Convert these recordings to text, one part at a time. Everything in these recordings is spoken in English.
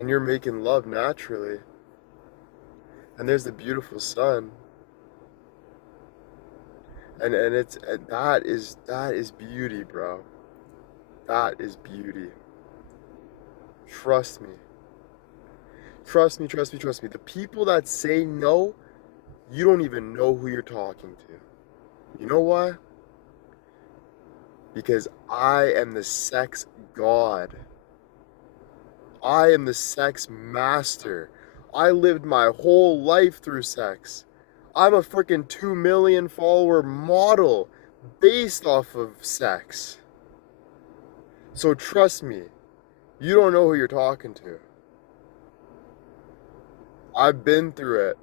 and you're making love naturally, and there's the beautiful sun, and that is beauty, bro. That is beauty. Trust me. Trust me, trust me, trust me. The people that say no, you don't even know who you're talking to. You know why? Because I am the sex god. I am the sex master. I lived my whole life through sex. I'm a freaking 2 million follower model based off of sex. So trust me, you don't know who you're talking to. I've been through it.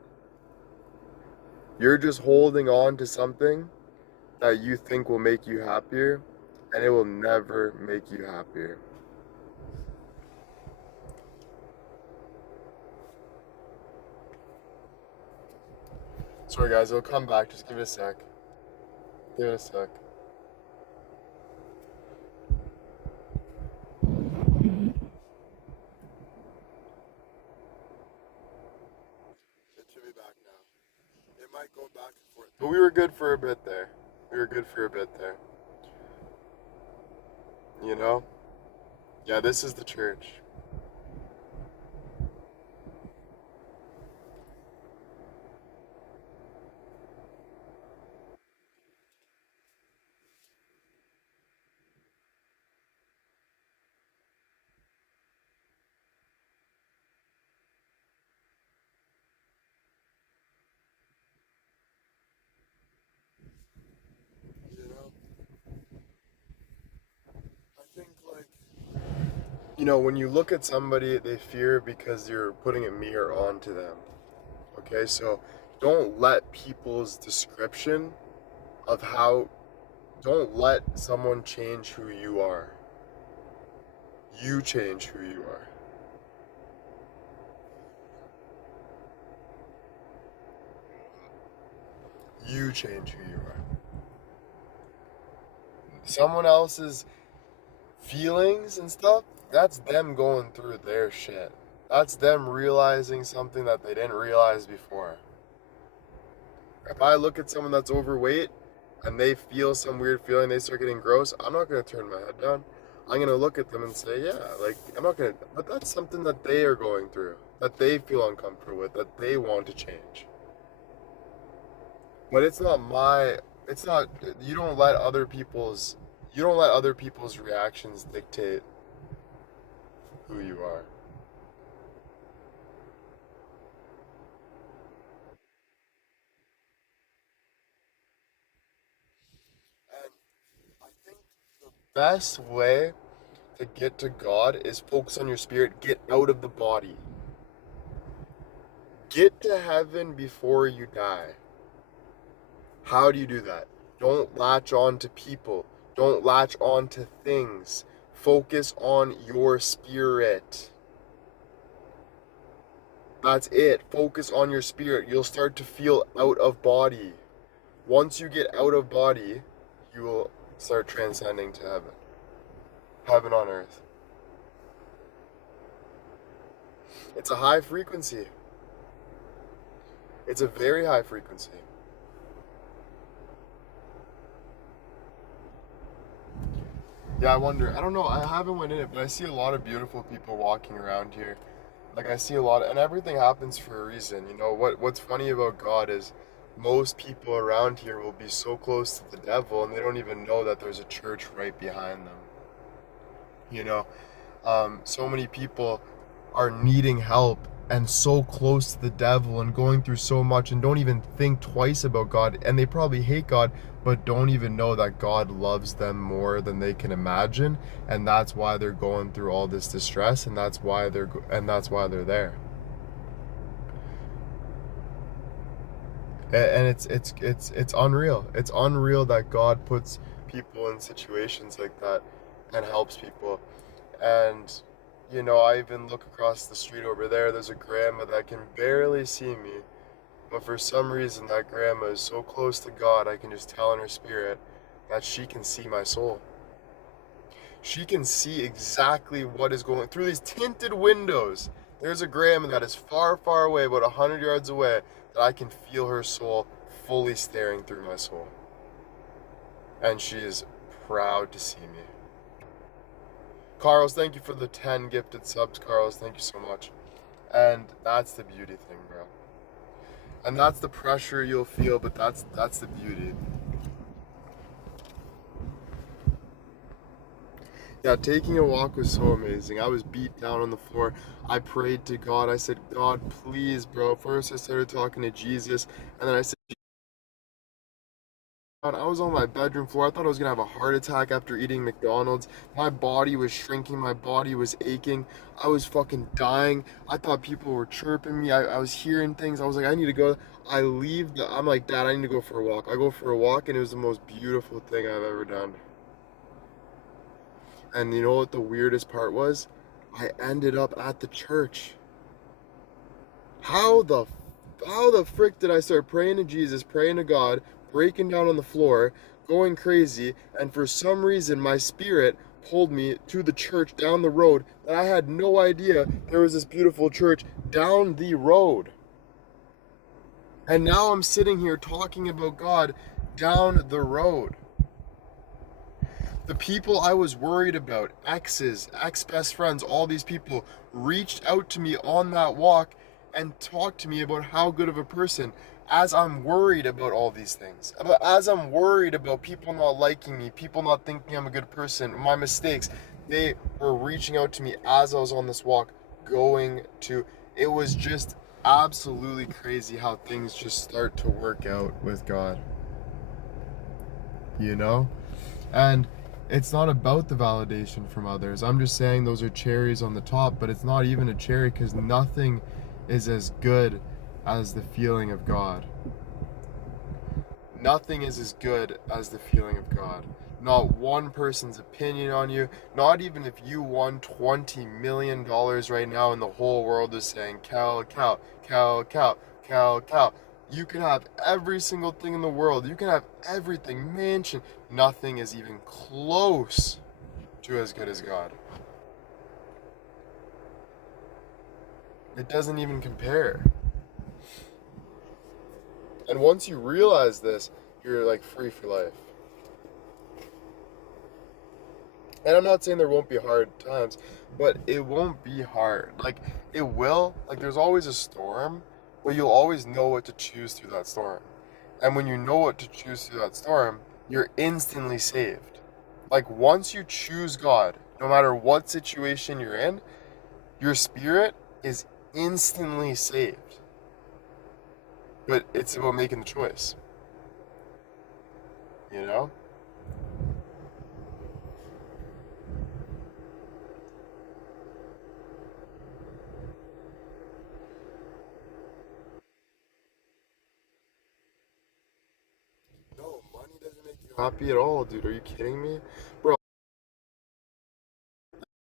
You're just holding on to something that you think will make you happier, and it will never make you happier. Sorry guys, it'll come back. Just give it a sec. Give it a sec. It should be back now. It might go back and forth. But we were good for a bit there. We were good for a bit there. You know? Yeah, this is the church. You know? I think like when you look at somebody, they fear because you're putting a mirror onto them. Okay, so don't let people's description of how, don't let someone change who you are. You change who you are. You change who you are. Someone else's feelings and stuff, that's them going through their shit. That's them realizing something that they didn't realize before. If I look at someone that's overweight and they feel some weird feeling, they start getting gross, I'm not going to turn my head down. I'm going to look at them and say, yeah, like, I'm not going to, but that's something that they are going through, that they feel uncomfortable with, that they want to change. But it's not, you don't let other people's reactions dictate who you are. And I think the best way to get to God is focus on your spirit, get out of the body. Get to heaven before you die. How do you do that? Don't latch on to people. Don't latch on to things. Focus on your spirit. That's it. Focus on your spirit. You'll start to feel out of body. Once you get out of body, you will start transcending to heaven. Heaven on earth. It's a high frequency. It's a very high frequency. Yeah, I wonder. I don't know. I haven't went in it, but I see a lot of beautiful people walking around here. Like I see a lot, and everything happens for a reason. What's funny about God is most people around here will be so close to the devil, and they don't even know that there's a church right behind them. You know, so many people are needing help and so close to the devil and going through so much and don't even think twice about God, and they probably hate God but don't even know that God loves them more than they can imagine, and that's why they're going through all this distress, and that's why they're there. And it's unreal. It's unreal that God puts people in situations like that and helps people. And I even look across the street over there. There's a grandma that can barely see me, but for some reason that grandma is so close to God, I can just tell in her spirit that she can see my soul. She can see exactly what is going through these tinted windows. There's a grandma that is far, far away, about 100 yards away, that I can feel her soul fully staring through my soul. And she is proud to see me. Carlos, thank you for the 10 gifted subs, Carlos. Thank you so much. And that's the beauty thing, bro. And that's the pressure you'll feel, but that's the beauty. Yeah, taking a walk was so amazing. I was beat down on the floor. I prayed to God. I said, God, please, bro. First, I started talking to Jesus, and then I said, I was on my bedroom floor. I thought I was gonna have a heart attack after eating McDonald's. My body was shrinking. My body was aching. I was fucking dying. I thought people were chirping me. I was hearing things. I was like, I need to go. I'm like, Dad, I need to go for a walk. I go for a walk, and it was the most beautiful thing I've ever done. And you know what the weirdest part was? I ended up at the church. How the frick did I start praying to Jesus, praying to God, breaking down on the floor, going crazy, and for some reason my spirit pulled me to the church down the road, and I had no idea there was this beautiful church down the road. And now I'm sitting here talking about God down the road. The people I was worried about, exes, ex-best friends, all these people reached out to me on that walk and talked to me about how good of a person, as I'm worried about all these things. As I'm worried about people not liking me, people not thinking I'm a good person, my mistakes, they were reaching out to me as I was on this walk it was just absolutely crazy how things just start to work out with God. You know? And it's not about the validation from others. I'm just saying those are cherries on the top, but it's not even a cherry because nothing is as good as the feeling of God. Nothing is as good as the feeling of God. Not one person's opinion on you, not even if you won $20 million right now and the whole world is saying, Cal, Cal, Cal, Cal, Cal, Cal. You can have every single thing in the world. You can have everything, mansion. Nothing is even close to as good as God. It doesn't even compare. And once you realize this, you're like free for life. And I'm not saying there won't be hard times, but it won't be hard. Like, it will. Like, there's always a storm, but you'll always know what to choose through that storm. And when you know what to choose through that storm, you're instantly saved. Like, once you choose God, no matter what situation you're in, your spirit is instantly saved. But it's about making the choice. You know? No, money doesn't make you happy at all, dude. Are you kidding me? Bro,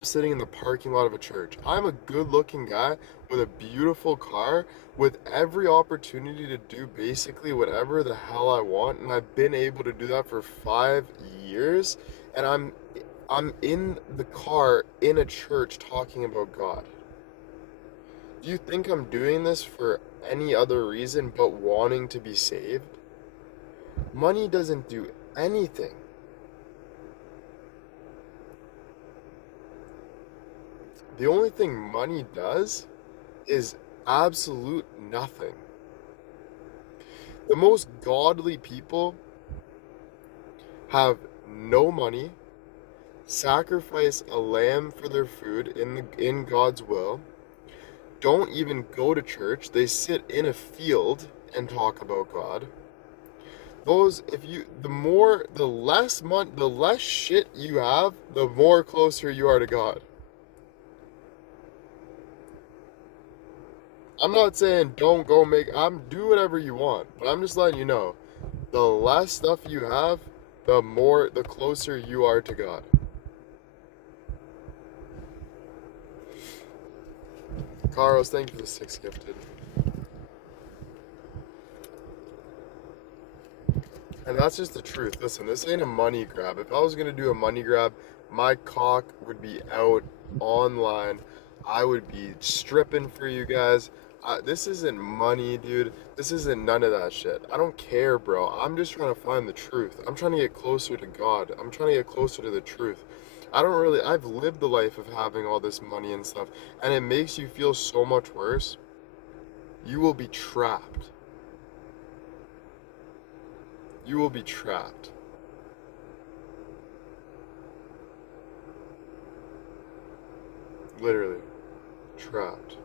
sitting in the parking lot of a church. I'm a good looking guy with a beautiful car with every opportunity to do basically whatever the hell I want, and I've been able to do that for 5 years, and I'm in the car in a church talking about God. Do you think I'm doing this for any other reason but wanting to be saved? Money doesn't do anything. The only thing money does is absolute nothing. The most godly people have no money, sacrifice a lamb for their food in God's will, don't even go to church, they sit in a field and talk about God. The less shit you have, the more closer you are to God. I'm not saying don't go do whatever you want, but I'm just letting you know, the less stuff you have, the closer you are to God. Carlos, thank you for the 6 gifted. And that's just the truth. Listen, this ain't a money grab. If I was gonna do a money grab, my cock would be out online I would be stripping for you guys. This isn't money, dude. This isn't none of that shit. I don't care, bro. I'm just trying to find the truth. I'm trying to get closer to God. I'm trying to get closer to the truth. I've lived the life of having all this money and stuff, and it makes you feel so much worse. You will be trapped. You will be trapped. Literally, trapped.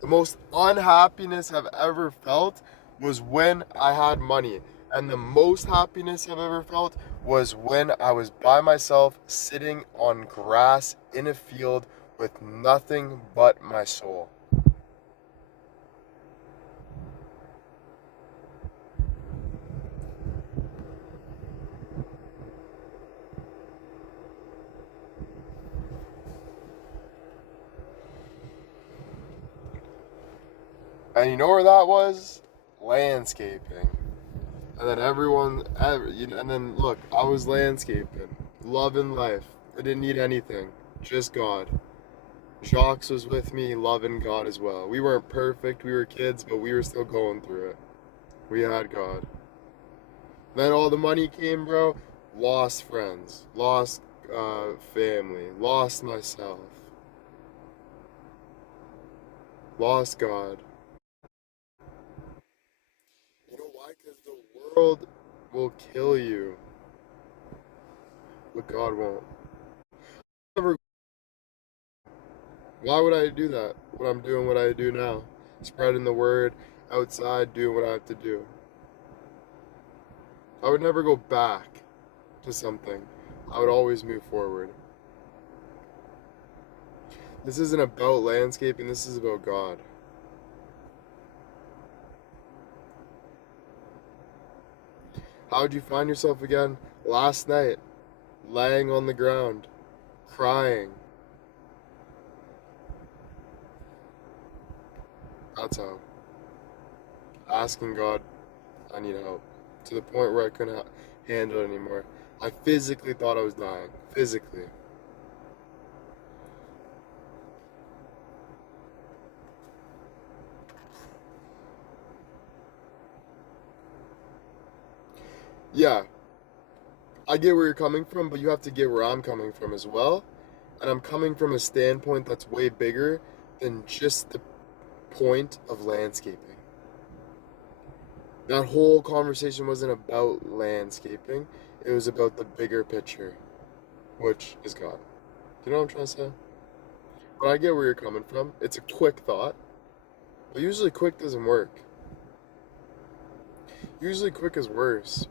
The most unhappiness I've ever felt was when I had money. And the most happiness I've ever felt was when I was by myself sitting on grass in a field with nothing but my soul. And you know where that was? Landscaping. And then and then look, I was landscaping, loving life. I didn't need anything, just God. Jacques was with me, loving God as well. We weren't perfect, we were kids, but we were still going through it. We had God. Then all the money came, bro. Lost friends, lost family, lost myself, lost God. You know why? Because the world will kill you, but God won't. Never. Why would I do that when I'm doing what I do now? Spreading the word outside, doing what I have to do. I would never go back to something. I would always move forward. This isn't about landscaping, this is about God. How'd you find yourself again? Last night, laying on the ground, crying. That's how. Asking God, I need help. To the point where I couldn't handle it anymore. I physically thought I was dying. Physically. Yeah, I get where you're coming from, but you have to get where I'm coming from as well. And I'm coming from a standpoint that's way bigger than just the point of landscaping. That whole conversation wasn't about landscaping, it was about the bigger picture, which is God. Do you know what I'm trying to say? But I get where you're coming from. It's a quick thought, but usually quick doesn't work. Usually quick is worse.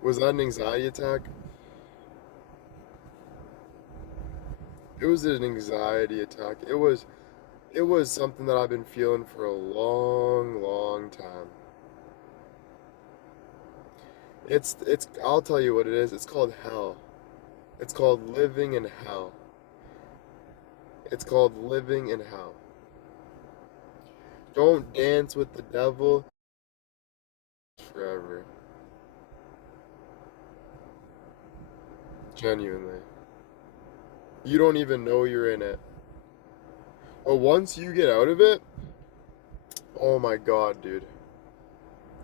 Was that an anxiety attack? It was an anxiety attack. It was something that I've been feeling for a long, long time. I'll tell you what it is. It's called hell. It's called living in hell. It's called living in hell. Don't dance with the devil forever. Genuinely. You don't even know you're in it. But once you get out of it, oh my God, dude.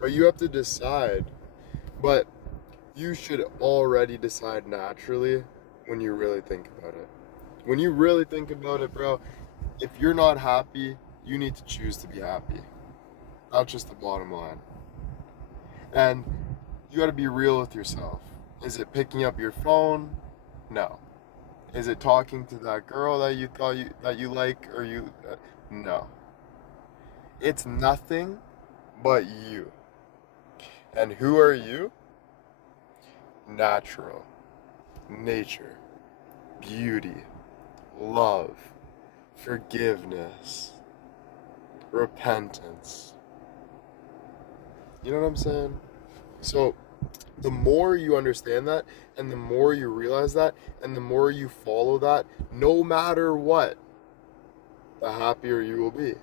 But you have to decide. But you should already decide naturally when you really think about it. When you really think about it, bro, if you're not happy, you need to choose to be happy. That's just the bottom line. And you got to be real with yourself. Is it picking up your phone? No. Is it talking to that girl that you thought that you like or you no. It's nothing but you. And who are you? Natural, nature, beauty, love, forgiveness, repentance. You know what I'm saying? So, the more you understand that, and the more you realize that, and the more you follow that, no matter what, the happier you will be.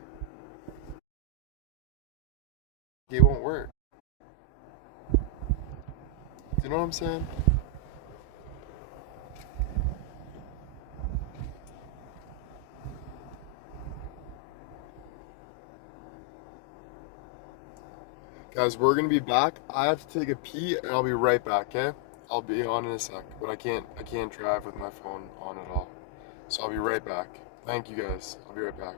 It won't work. Do you know what I'm saying? Guys, we're gonna be back. I have to take a pee, and I'll be right back. Okay? I'll be on in a sec, but I can't drive with my phone on at all. So I'll be right back. Thank you guys. I'll be right back.